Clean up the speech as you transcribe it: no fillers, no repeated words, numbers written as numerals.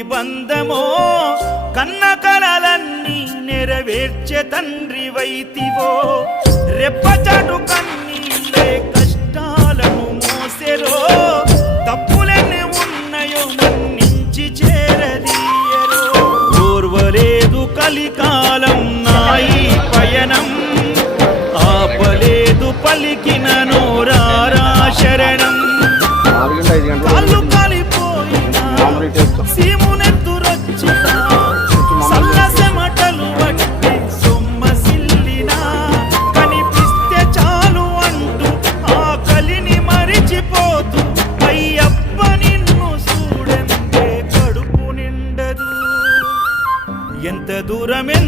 ముక్తి బంధమో కన్న కలలన్నీ నెరవేర్చే తండ్రి వైతివో రెప్పచాటు కన్నీళ్ళే కష్టాలను మోసెరో తప్పులెన్ని ఉన్నాయో మన్నించి చేరదీయరో ఓర్వలేదు కలికాలం నాయి పయనం ఆపలేదు పలికిన నోరారా శరణం కాళ్ళు కాలిపోయినా సీమునెత్తురొచ్చినా సల్లసెమటలు వట్టి సొమ్మసిల్లినా కనిపిస్తే చాలు అంటూ ఆకలిని మరిచిపోతూ అయ్యప్ప నిన్ను చూడంతే కడుపు నిండదు ఎంత దూరమే